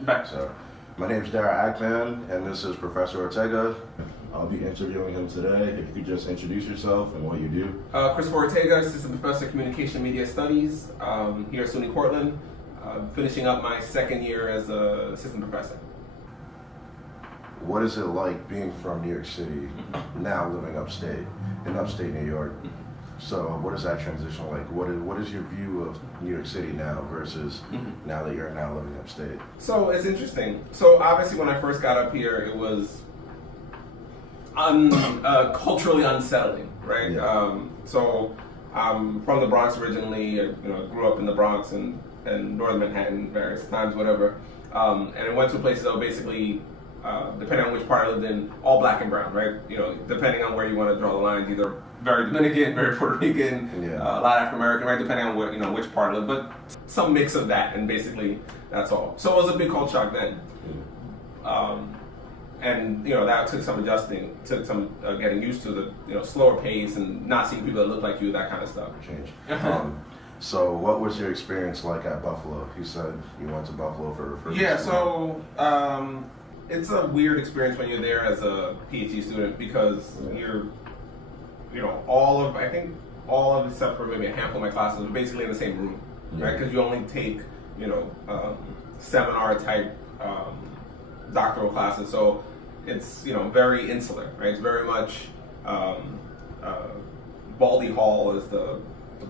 Back. So, my name is Dara Akpan, and this is Professor Ortega. I'll be interviewing him today. If you could just introduce yourself and what you do. Christopher Ortega, Assistant Professor of Communication Media Studies here at SUNY Portland, finishing up my second year as an assistant professor. What is it like being from New York City, now living in upstate New York? So what is that transition like? What is your view of New York City now versus now that you're now living upstate? So it's interesting. So obviously when I first got up here, it was culturally unsettling, right? Yeah. So I'm from the Bronx originally. I grew up in the Bronx and northern Manhattan various times, whatever. And I went to places that were basically, depending on which part I lived in, all black and brown, right? Depending on where you want to draw the lines, either very Dominican, very Puerto Rican, a lot African American, right? Depending on where, which part I lived, but some mix of that, and basically that's all. So it was a big culture shock then. And that took some adjusting, took some getting used to the slower pace and not seeing people that look like you, that kind of stuff. Change. So what was your experience like at Buffalo? You said you went to Buffalo for so it's a weird experience when you're there as a PhD student because you're, all of except for maybe a handful of my classes are basically in the same room, right? Because you only take, seminar type doctoral classes, so it's very insular, right? It's very much Baldy Hall is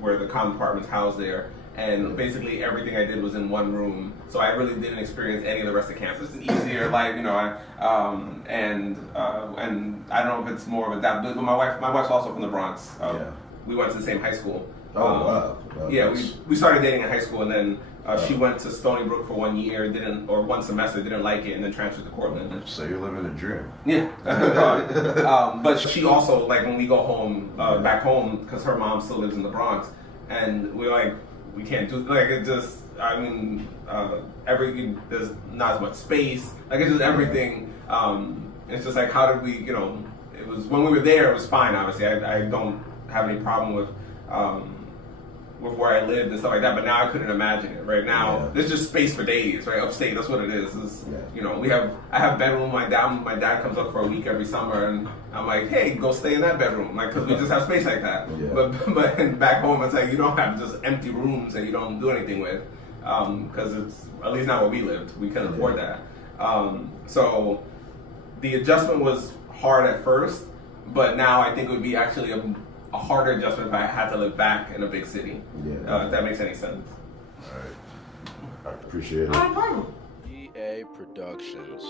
where the common department's housed there, and basically everything I did was in one room, so I really didn't experience any of the rest of campus. It's an easier life, and I don't know if it's more of a that, but my wife's also from the Bronx. We went to the same high school. Wow. We started dating in high school, and then she went to Stony Brook for 1 year, one semester, didn't like it, and then transferred to Cortland. So you're living a dream. Yeah. But she also, like, when we go home, back home, because her mom still lives in the Bronx, and we're like, we can't do, like, it just, there's not as much space, like, it's just everything, it's just like, how did we, it was, when we were there, it was fine, obviously, I don't have any problem with where I lived and stuff like that, but now I couldn't imagine it. Right now, there's just space for days, right? Upstate, that's what it is. I have bedroom. My dad comes up for a week every summer, and I'm like, hey, go stay in that bedroom, like, because we just have space like that. But back home, it's like you don't have just empty rooms that you don't do anything with, because it's at least not where we lived. We couldn't afford that. So the adjustment was hard at first, but now I think it would be actually a harder adjustment if I had to live back in a big city. If that makes any sense. All right. I appreciate it. No problem. EA Productions.